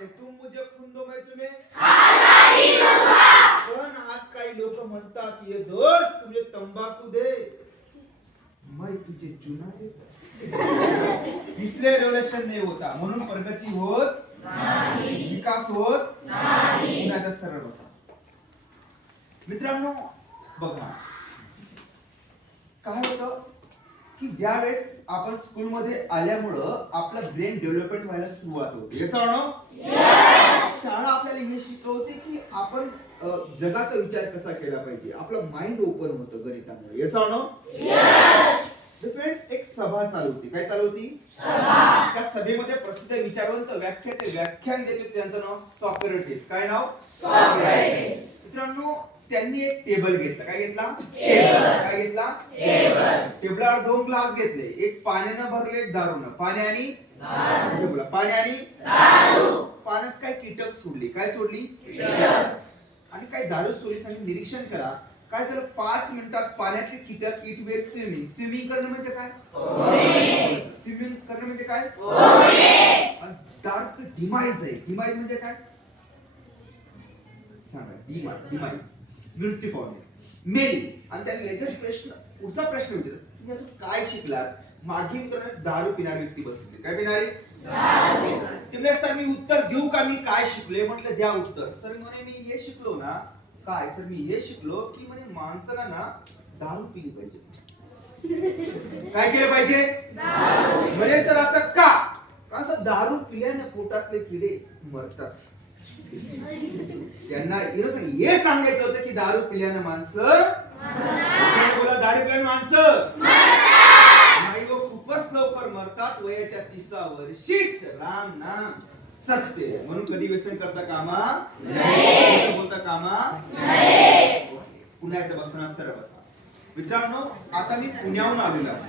दे, तुम मुझे खून दो मैं तुम्हें पण आज काही लोक म्हणतात ये दोस्त तुझे तंबाखू दे मैं तुझे चुना दे इसलिए रिलेशन नहीं होता म्हणून प्रगती होत नाही विकास होत नाही पुन्हा सरळ बसा मित्रांनो बघा काय होतं की ज्यावेळेस आपण स्कूल मध्ये आल्यामुळं आपला ब्रेन डेव्हलपमेंट व्हायला सुरुवात होते येस ऑर नो यस शाळा आपल्याला हे शिकवते की आपण जगाचा विचार कसा केला पाहिजे आपलं माइंड ओपन होतं गणितामुळे yes or no yes friends एक सभा चालू होती काय चालू होती सभा त्या सभेमध्ये प्रसिद्ध विचारवंत व्याख्यान देत होते त्यांचं नाव सॉक्रेटिस काय नाव सॉक्रेटिस मित्रांनो त्यांनी एक टेबल घेतला काय घेतला टेबल काय घेतला टेबल टेबलावर दोन ग्लास घेतले एक पाण्यानं भरले एक दारूनं पाणी आणि दारू बोला पाणी आणि दारू पाण्यात काय कीटक सोडली काय सोडली कीटक आणि काय दारू सोडली आणि निरीक्षण करा काय झालं 5 मिनिटात पाण्यातले कीटक इट वेर स्विमिंग करणं म्हणजे काय स्विमिंग करणं म्हणजे काय आणि दारू डिमाइज आहे डिमाइज म्हणजे काय सांगा डिमाइज मृत्यू पावणे मेली आणि त्याने लगेच पुढचा प्रश्न विचारला तुम्ही अजून काय शिकलात मागे मित्रांनो दारू पिणारी व्यक्ती बसली काय पिणारी दारू तुम्ही सर मी उत्तर देऊ का मी काय शिकले म्हटलं द्या उत्तर सर म्हणे मी हे शिकलो ना काय सर मी हे शिकलो की म्हणे माणसाला ना दारू पिली पाहिजे काय केलं पाहिजे दारू म्हणे सर असं का असं दारू पिल्याने पोटातले किडे मरतात त्यांना हे सांगायचं होतं की दारू पिल्याने माणसं बोला दारू पिल्याने माणसं नाही हो खूपच लवकर मरतात वयाच्या 30व्या वर्षीच राम नाम सत्य म्हणून कधी व्यसन करता कामा नाही बोलता कामा नाही पुन्हा एकदा बसणार सरळ बसा मित्रांनो आता मी पुण्याहून आलेलो आहे